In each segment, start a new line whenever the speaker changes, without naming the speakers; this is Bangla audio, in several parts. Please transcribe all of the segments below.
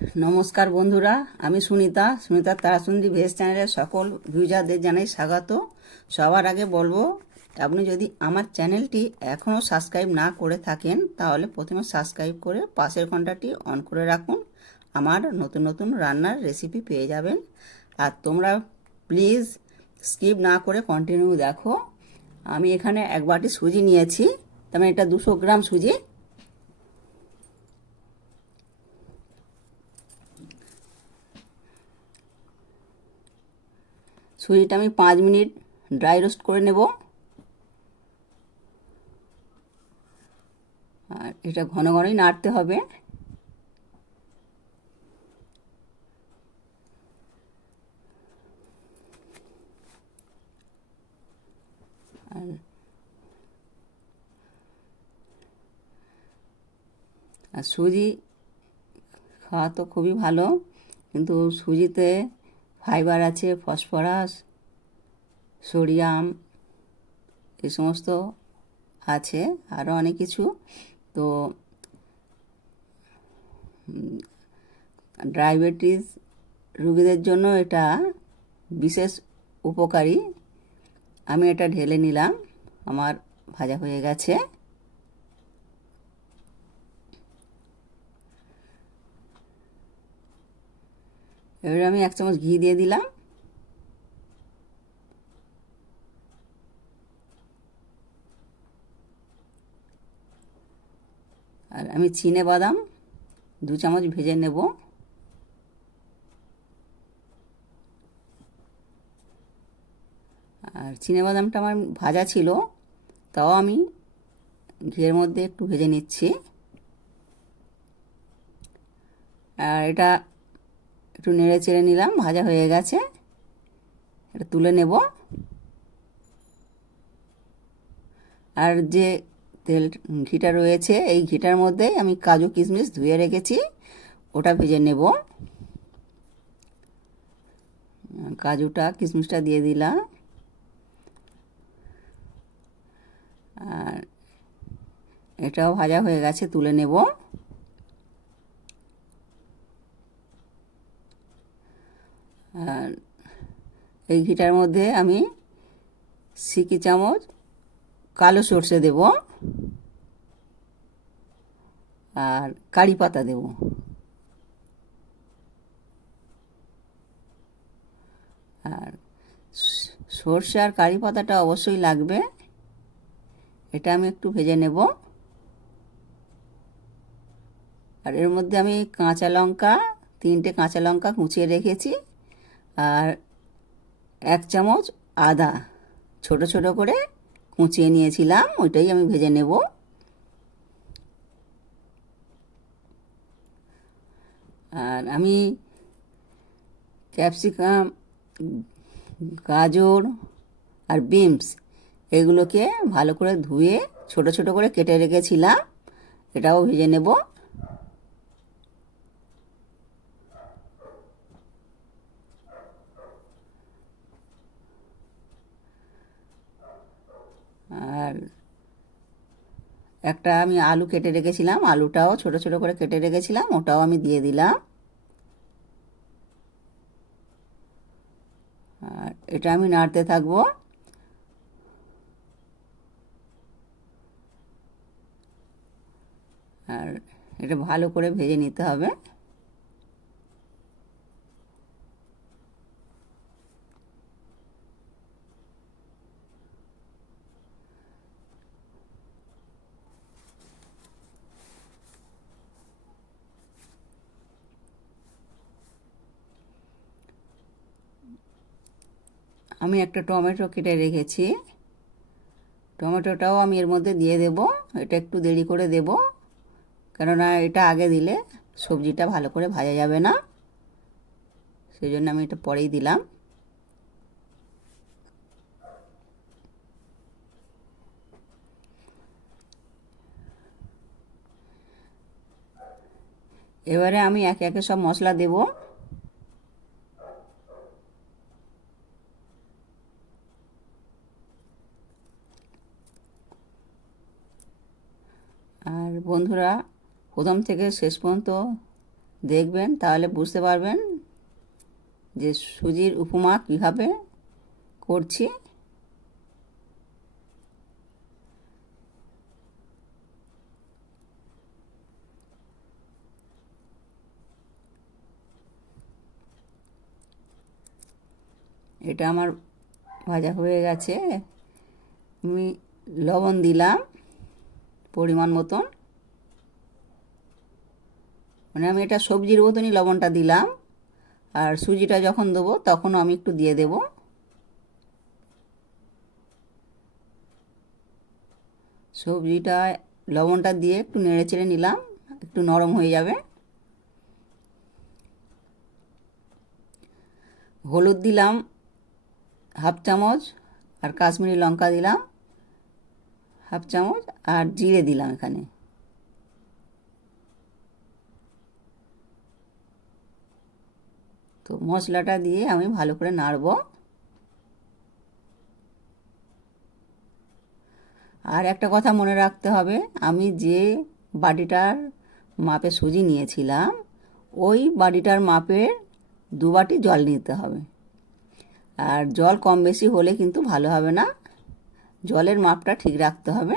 নমস্কার বন্ধুরা, আমি সুনিতা সুনিতার তারাসুন্দি ভেজ চ্যানেলের সকল ভিউজারদের জানাই স্বাগত। সবার আগে বলব, আপনি যদি আমার চ্যানেলটি এখনও সাবস্ক্রাইব না করে থাকেন, তাহলে প্রথমে সাবস্ক্রাইব করে পাশের ঘন্টাটি অন করে রাখুন। আমার নতুন নতুন রান্নার রেসিপি পেয়ে যাবেন। আর তোমরা প্লিজ স্কিপ না করে কন্টিনিউ দেখো। আমি এখানে এক বাটি সুজি নিয়েছি, তার মানে এটা দুশো গ্রাম সুজি। সুজিটা আমি পাঁচ মিনিট ড্রাই রোস্ট করে নেব। আর এটা ঘন ঘনই নাড়তে হবে। আর আর সুজি খাওয়া তো খুবই ভালো, কিন্তু সুজিতে ফাইবার আছে, ফসফরাস, সোডিয়াম, এ সমস্ত আছে আরও অনেক কিছু। তো ডায়াবেটিস রুগীদের জন্য এটা বিশেষ উপকারী। আমি এটা ঢেলে নিলাম, আমার ভাজা হয়ে গেছে। এবারে আমি এক চামচ ঘি দিয়ে দিলাম। আর আমি চিনে বাদাম দু চামচ ভেজে নেব। আর চিনে বাদামটা আমার ভাজা ছিল, তাও আমি ঘিয়ের মধ্যে একটু ভেজে নিচ্ছি। আর এটা একটু নেড়ে চেড়ে নিলাম, ভাজা হয়ে গেছে। এটা তুলে নেব। আর যে তেল, ঘিটা রয়েছে, এই ঘিটার মধ্যে আমি কাজু কিশমিশ ধুয়ে রেখেছি, ওটা ভেজে নেব। কাজুটা, কিশমিশটা দিয়ে দিলাম। আর এটাও ভাজা হয়ে গেছে, তুলে নেব আর এই ঘিটার মধ্যে আমি সিকি চামচ, কালো সর্ষে দেব, আর কারি পাতা দেব। আর সর্ষে আর কারি পাতাটা অবশ্যই লাগবে। এটা আমি একটু ভেজে নেব। আর এর মধ্যে আমি কাঁচা লঙ্কা, তিনটে কাঁচা লঙ্কা কুচিয়ে রেখেছি। আর এক চামচ আদা ছোট ছোট করে কুচিয়ে নিয়েছিলাম, ওইটাই আমি ভেজে নেব। আর আমি ক্যাপসিকাম, গাজর আর বিমস এগুলোকে ভালো করে ধুয়ে ছোট ছোট করে কেটে রেখেছিলাম, এটাও ভেজে নেব। আর একটা আমি আলু কেটে রেখেছিলাম, আলুটাও ছোট ছোট করে কেটে রেখেছিলাম, ওটাও আমি দিয়ে দিলাম। আর এটা আমি নাড়তে থাকব। আর এটা ভালো করে ভেজে নিতে হবে। আমি একটা টমেটো কেটে রেখেছি। টমেটোটাও আমি এর মধ্যে দিয়ে দেব। এটা একটু দেরি করে দেব। কেননা এটা আগে দিলে সবজিটা ভালো করে ভাজা যাবে না। সেই জন্য আমি এটা পরেই দিলাম। এবারে আমি একে একে সব মশলা দেবো। আর বন্ধুরা, প্রথম থেকে শেষ পর্যন্ত দেখবেন, তাহলে বুঝতে পারবেন যে সুজির উপমা কীভাবে করছি। এটা আমার ভাজা হয়ে গেছে। আমি লবণ দিলাম। পরিমাণ মতন। মানে আমি এটা সবজির মতনই লবণটা দিলাম। আর সুজিটা যখন দেবো তখন আমি একটু দিয়ে দেব। সবজিটা, লবণটা দিয়ে একটু নেড়ে চেড়ে নিলাম, একটু নরম হয়ে যাবে। হলুদ দিলাম, হাফ চামচ, আর কাশ্মীরি লঙ্কা দিলাম। হাফ চামচ আর জিরে দিলাম এখানে। তো মশলাটা দিয়ে আমি ভালো করে নাড়ব। আর একটা কথা মনে রাখতে হবে, আমি যে বাটিটার মাপে সুজি নিয়েছিলাম, ওই বাটিটার মাপের দু বাটি জল নিতে হবে। আর জল কম বেশি হলে কিন্তু ভালো হবে না। জলের মাপটা ঠিক রাখতে হবে।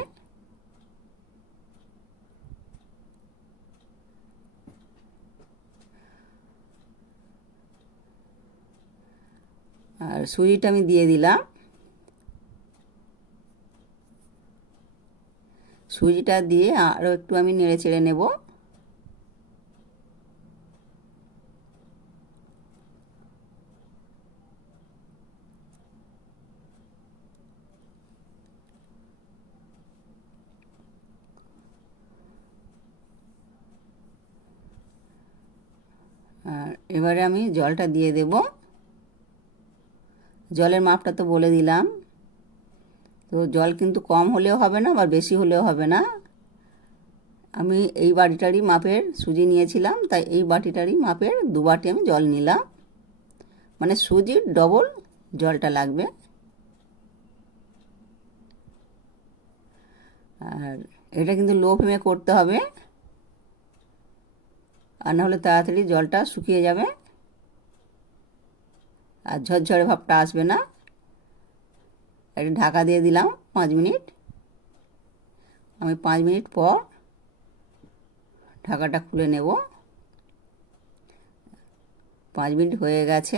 আর সুজিটা আমি দিয়ে দিলাম। সুজিটা দিয়ে আরও একটু আমি নেড়ে চেড়ে নেব আর এবারে আমি জলটা দিয়ে দেব। জলের মাপটা তো বলে দিলাম। তো জল কিন্তু কম হলেও হবে না বা বেশি হলেও হবে না। আমি এই বাটিটারই মাপের সুজি নিয়েছিলাম, তাই এই বাটিটারই মাপের দু বাটি আমি জল নিলাম। মানে সুজির ডবল জলটা লাগবে। আর এটা কিন্তু লো ফ্লেমে করতে হবে। আর নাহলে তাড়াতাড়ি জলটা শুকিয়ে যাবে। আর ঝরঝরে ভাবটা আসবে না। একটা ঢাকা দিয়ে দিলাম পাঁচ মিনিট। আমি পাঁচ মিনিট পর ঢাকাটা খুলে নেব। পাঁচ মিনিট হয়ে গেছে।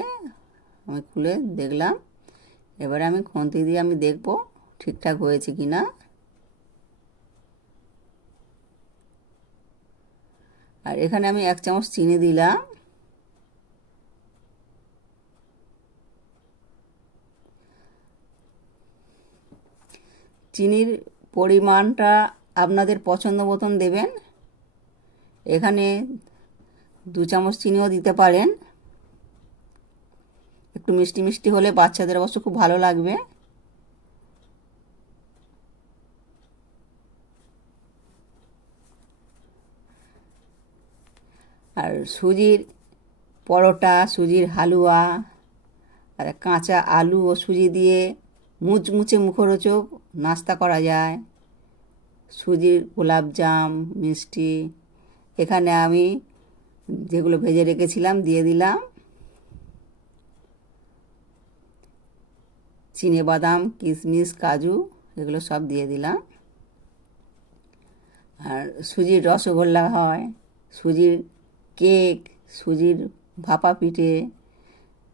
আমি খুলে দেখলাম। এবারে আমি খুন্তি দিয়ে আমি দেখব ঠিকঠাক হয়েছে কি না আর এখানে আমি এক চামচ চিনি দিলাম। চিনির পরিমাণটা আপনাদের পছন্দ মতন দেবেন। এখানে দু চামচ চিনিও দিতে পারেন। একটু মিষ্টি মিষ্টি হলে বাচ্চাদের অবশ্য খুব ভালো লাগবে আর সুজির পরোটা, সুজির হালুয়া, আর কাঁচা আলু ও সুজি দিয়ে মুচমুচে মুখরোচক নাস্তা করা যায়। সুজির গোলাপজাম মিষ্টি, এখানে আমি যেগুলো ভেজে রেখেছিলাম দিয়ে দিলাম। চিনে বাদাম, কিশমিশ, কাজু, এগুলো সব দিয়ে দিলাম। আর সুজির রসগোল্লা হয়, সুজির কেক, সুজির ভাপা পিঠে।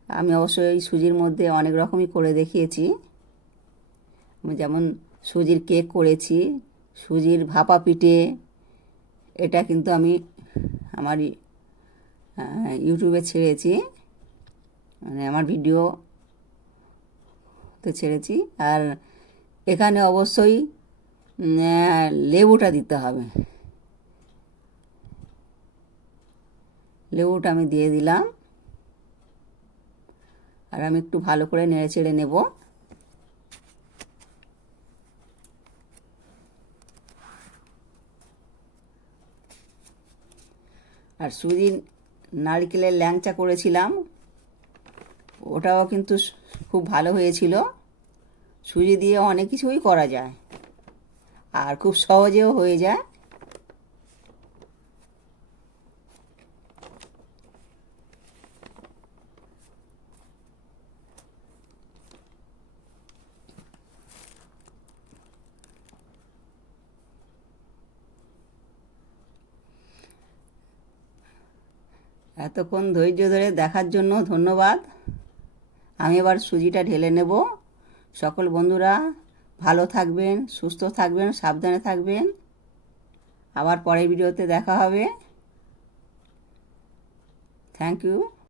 আমি অবশ্যই সুজির মধ্যে অনেক রকমই করে দেখিয়েছি। যেমন সুজির কেক করেছি, সুজির ভাপা পিঠে, এটা কিন্তু আমি আমার ইউটিউবে ছেড়েছি। মানে আমার ভিডিওতে ছেড়েছি। আর এখানে অবশ্যই লেবুটা দিতে হবে। লেবুটা আমি দিয়ে দিলাম। আর আমি একটু ভালো করে নেড়ে চেড়ে নেব। আর সুজি নারকেলের ল্যাংচা করেছিলাম। ওটাও কিন্তু খুব ভালো হয়েছিল। সুজি দিয়ে অনেক কিছুই করা যায়। আর খুব সহজেও হয়ে যায়। এতক্ষণ ধৈর্য ধরে দেখার জন্য ধন্যবাদ। আমি এবার সুজিটা ঢেলে নেব। সকল বন্ধুরা ভালো থাকবেন, সুস্থ থাকবেন, সাবধানে থাকবেন। আবার পরের ভিডিওতে দেখা হবে। Thank you